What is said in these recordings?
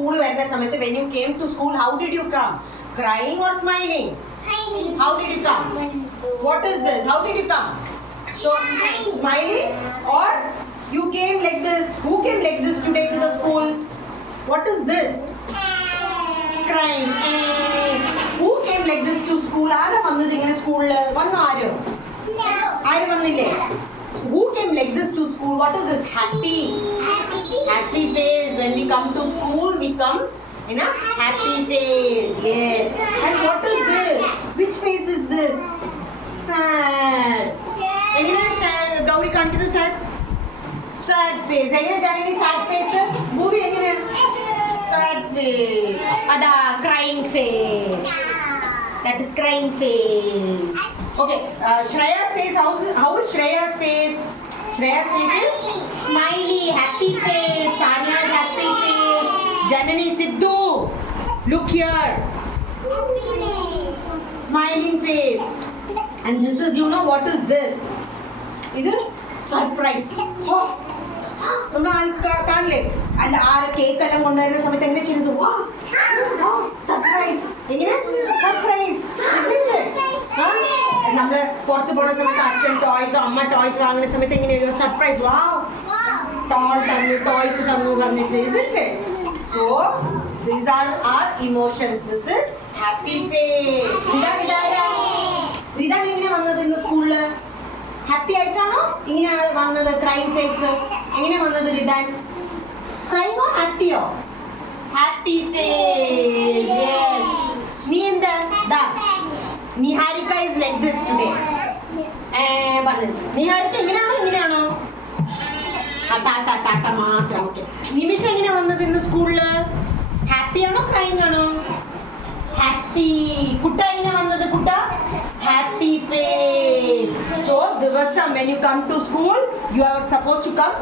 school when you came to school, how did you come? Crying or smiling? How did you come? What is this? How did you come? So, smiling or you came like this? Who came like this today to the school? What is this? Crying. Who came like this to school? School? Who came like this to school? What is this? Happy. Happy face. When we come to school, we come in a happy face. Yes. And what is this? Which face is this? Sad. Sad. Gauri, continue sad. Sad face. Janani, sad face. Movie sad face. Ada crying face. That is crying face. Okay. Shreya's face. How is Shreya's face? Shreya's face is smiley, happy face. Tanya's happy face. Janani, Sidhu. Look here. Smiling face. And this is, what is this? It is surprise. And our cake surprise. Surprise. Isn't it? Toys, toys, surprise. Wow. Toys, isn't it? So, these are our emotions. This is happy face. Rida in the school. Happy aitano? The crying face. Crying or happy? Happy face. Yes. Niharika is like this today. Niharika okay. Nimisha in the school. Happy or crying? Happy. Kutta happy face. So Divasam, when you come to school, you are supposed to come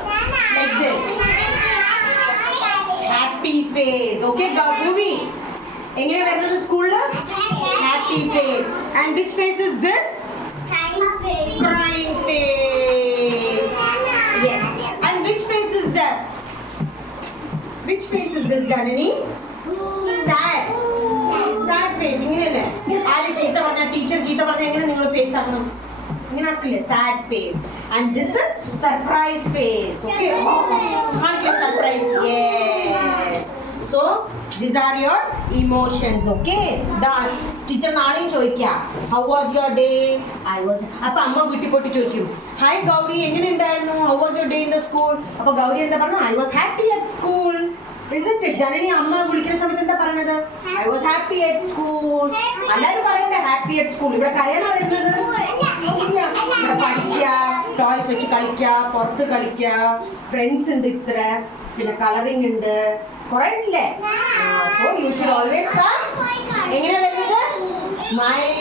like this. Happy face. Okay, Gauri. Where to the school? Happy face. And which face is this? Crying face. Yes. And which face is that? Which face is this, Janani? Sad. Sad face. Teacher face. Sad face. And this is surprise face. Okay. Surprise. Yes. So these are your emotions. Okay. Done. Teacher how was your day? I was. Hi Gauri. How was your day in the school? Gauri I was happy at school. Isn't it? Janani Amma I was happy at school. Happy at school. Toys, friends in the coloring in the correct. So you should always come. Smile.